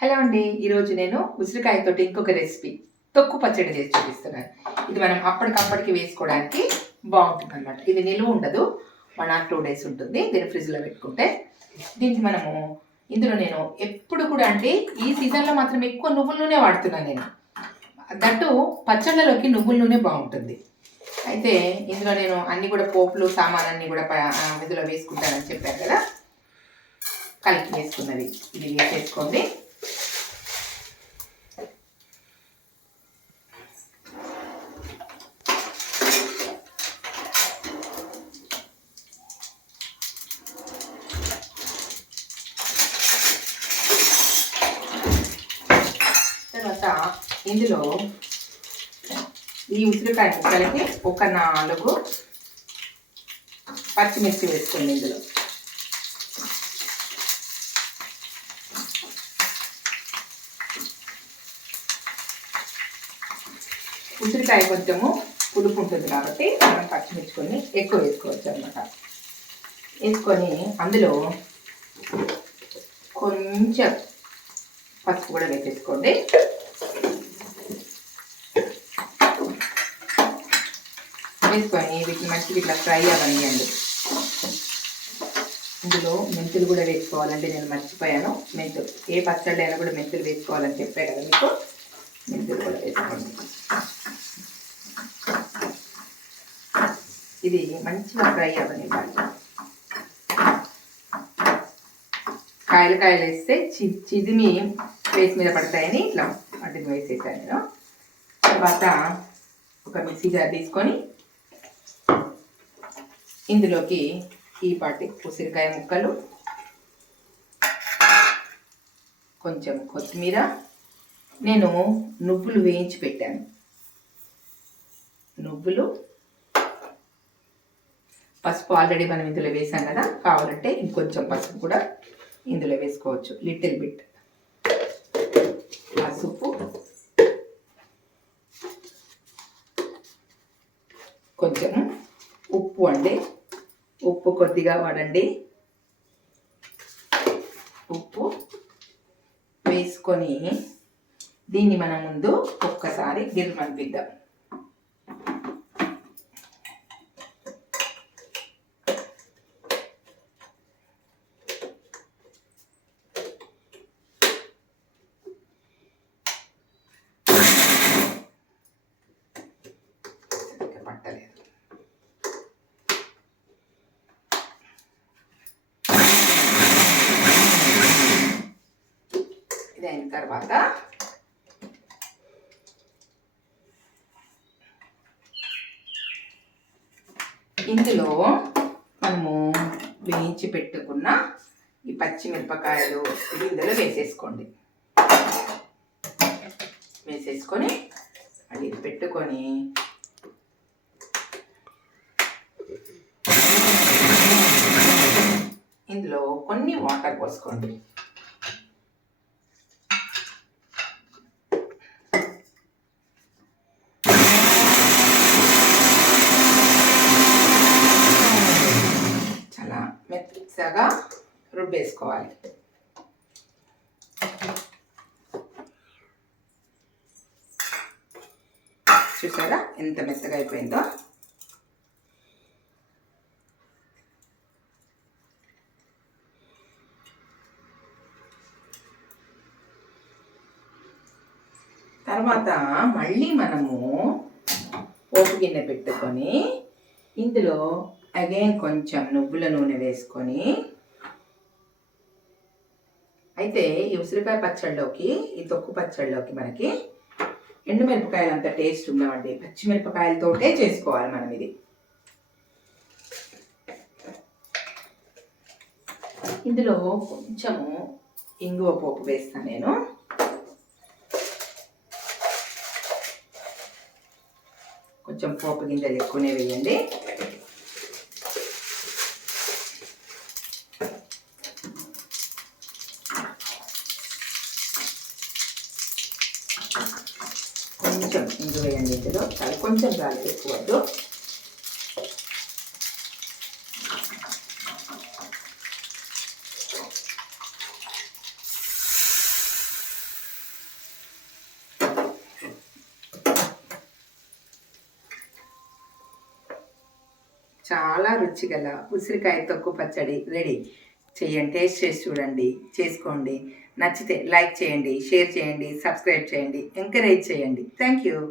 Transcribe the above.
Hello అండి ఈరోజు నేను ఉసిరికాయతోటి ఇంకొక రెసిపీ. తొక్కు పచ్చడి చేసి చూపిస్తున్నాను. ఇది మనం అప్పటికప్పటికి వేసుకోవడానికి బాగుంటుంది అనమాట ఇది నిలువ ఉండదు వన్ ఆర్ టూ డేస్ ఉంటుంది దీన్ని ఫ్రిడ్జ్లో పెట్టుకుంటే. దీనికి మనము ఇందులో నేను ఎప్పుడు కూడా అంటే ఈ సీజన్లో మాత్రం ఎక్కువ నువ్వుల నూనె వాడుతున్నాను నేను. దట్టు పచ్చళ్ళలోకి నువ్వుల నూనె బాగుంటుంది. అయితే ఇందులో నేను అన్ని కూడా పోపులు సామాన్ అన్నీ కూడా ఇందులో వేసుకుంటానని చెప్పాను కదా. కలిపి వేసుకున్నది. ఇది వేసేసుకోండి తర్వాత ఇందులో ఈ ఉసిరికాయ ముక్కలకి ఒక నాలుగు పచ్చిమిర్చి వేసుకోండి ఇందులో. ఉసిరికాయ కొంచెము పులుపు ఉంటుంది కాబట్టి మనం పచ్చిమిర్చి కొన్ని ఎక్కువ వేసుకోవచ్చు అనమాట వేసుకొని అందులో కొంచెం పసుపు కూడా వేసేసుకోండి. వేసుకొని వీటిని మంచిగా ఇట్లా ఫ్రై అవనియండి ఇందులో మెంతులు కూడా వేసుకోవాలంటే నేను మర్చిపోయాను. మెంతులు ఏ పచ్చళ్ళు అయినా కూడా మెంతులు వేసుకోవాలని చెప్పే కదా మీకు? మెంతులు కూడా వేసుకోండి. ఇది మంచిగా ఫ్రై అవ్వనివ్వాలి కాయలు కాయలు వేస్తే చి చిదిమి ఫేస్ మీద పడతాయని ఇట్లా వాటిని వేసేసాను. నేను తర్వాత ఒక మిక్సీ జార్ తీసుకొని ఇందులోకి ఈ పాటి ఉసిరికాయ ముక్కలు కొంచెం కొత్తిమీర. నేను నువ్వులు వేయించి పెట్టాను. నువ్వులు పసుపు ఆల్రెడీ మనం ఇందులో వేసాం కదా కావాలంటే ఇంకొంచెం పసుపు కూడా ఇందులో వేసుకోవచ్చు. Little bit. పసుపు కొంచెం ఉప్పు అండి. ఉప్పు కొద్దిగా వాడండి. ఉప్పు వేసుకొని దీన్ని మనం ముందు ఒక్కసారి గిర్మనిపిద్దాం ఇది అయిన తర్వాత ఇందులో మనము వేయించి పెట్టుకున్న ఈ పచ్చిమిరపకాయలు ఇది ఇందులో వేసేసుకోండి. వేసేసుకొని మళ్ళీ పెట్టుకొని ఇందులో కొన్ని వాటర్ పోసుకోండి చాలా మెత్తగా రుబ్బేసుకోవాలి. చూసారా ఎంత మెత్తగా అయిపోయిందో? తర్వాత మళ్ళీ మనము పోపు గిన్నె పెట్టుకొని ఇందులో అగైన్ కొంచెం నువ్వుల నూనె వేసుకొని అయితే ఈ ఉసిరికాయ పచ్చళ్ళలోకి ఈ తొక్కు పచ్చళ్ళలోకి మనకి ఎండుమిరపకాయలు అంత టేస్ట్ ఉండవండి పచ్చిమిరపకాయలతోటే చేసుకోవాలి మనం ఇది. ఇందులో కొంచెము ఇంగువ పోపు వేస్తాను నేను. కొంచెం పోపు గింజలు ఎక్కువనే వేయండి. వేసుకుంటూ వేయండి ఇందులో చాలా కొంచెం రాళ్ళు వేసుకోవద్దు చాలా రుచిగల ఉసిరికాయ తొక్కు పచ్చడి రెడీ. చేయండి టేస్ట్ చేసి చూడండి చేసుకోండి. నచ్చితే లైక్ చేయండి షేర్ చేయండి సబ్స్క్రైబ్ చేయండి ఎంకరేజ్ చేయండి. Thank you.